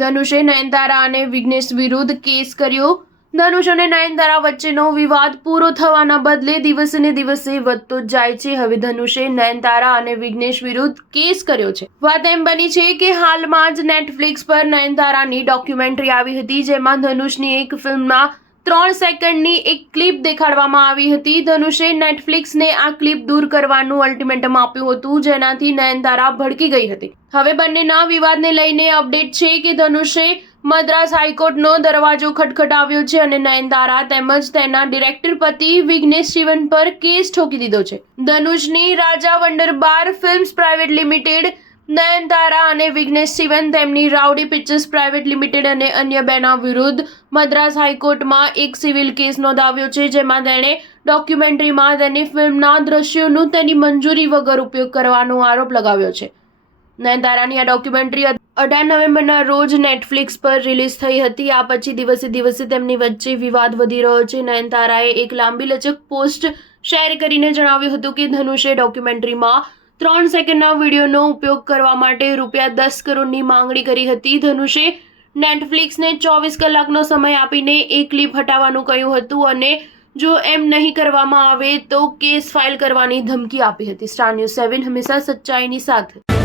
ધનુષે નયનતારા અને વિઘ્નેશ વિરુદ્ધ કેસ કર્યો। ધનુષ અને નયનતારા વચ્ચેનો વિવાદ પૂરો થવાના બદલે દિવસે ને દિવસે વધતો જ જાય છે। હવે ધનુષે નયનતારા અને વિઘ્નેશ વિરુદ્ધ કેસ કર્યો છે। વાત એમ બની છે કે હાલમાં જ નેટફ્લિક્સ પર નયનતારાની ડોક્યુમેન્ટરી આવી હતી, જેમાં ધનુષની એક ફિલ્મમાં 3 સેકન્ડની એક ક્લિપ દેખાડવામાં આવી હતી। ધનુષે નેટફ્લિક્સને આ ક્લિપ દૂર કરવાનું અલ્ટિમેટમ આપ્યું હતું, જેનાથી નયનતારા ભડકી ગઈ હતી। હવે બંનેના વિવાદને લઈને અપડેટ છે કે ધનુષે મદ્રાસ હાઈકોર્ટનો દરવાજો ખટખટાવ્યો છે અને નયનતારા તેમજ તેના ડિરેક્ટર પતિ વિઘ્નેશ શિવન પર કેસ ઠોકી દીધો છે। ધનુષની રાજા વંડરબાર ફિલ્મ્સ પ્રાઇવેટ લિમિટેડ, નયનતારા અને વિઘ્નેશ શિવન તેમની રાઉડી પિક્ચર્સ પ્રાઇવેટ લિમિટેડ અને અન્ય બેના વિરુદ્ધ મદ્રાસ હાઈકોર્ટમાં એક સિવિલ કેસ નોંધાવ્યો છે, જેમાં તેણે ડોક્યુમેન્ટરીમાં તેની ફિલ્મના દ્રશ્યોનું તેની મંજૂરી વગર ઉપયોગ કરવાનો આરોપ લગાવ્યો છે। નયનતારાની આ ડોક્યુમેન્ટરી 18 નવેમ્બરના રોજ નેટફ્લિક્સ પર રિલીઝ થઈ હતી। આ પછી દિવસે દિવસે તેમની વચ્ચે વિવાદ વધી રહ્યો છે। નયનતારાએ એક લાંબી લચક પોસ્ટ શેર કરીને જણાવ્યું હતું કે ધનુષે ડોક્યુમેન્ટરીમાં 3 સેકન્ડના વિડીયોનો ઉપયોગ કરવા માટે ₹10 કરોડની માંગણી કરી હતી। ધનુષે નેટફ્લિક્સને 24 કલાકનો સમય આપીને એ ક્લિપ હટાવવાનું કહ્યું હતું અને જો એમ નહીં કરવામાં આવે તો કેસ ફાઇલ કરવાની ધમકી આપી હતી। સ્ટાર ન્યૂઝ 7 હંમેશા સચ્ચાઈની સાથે।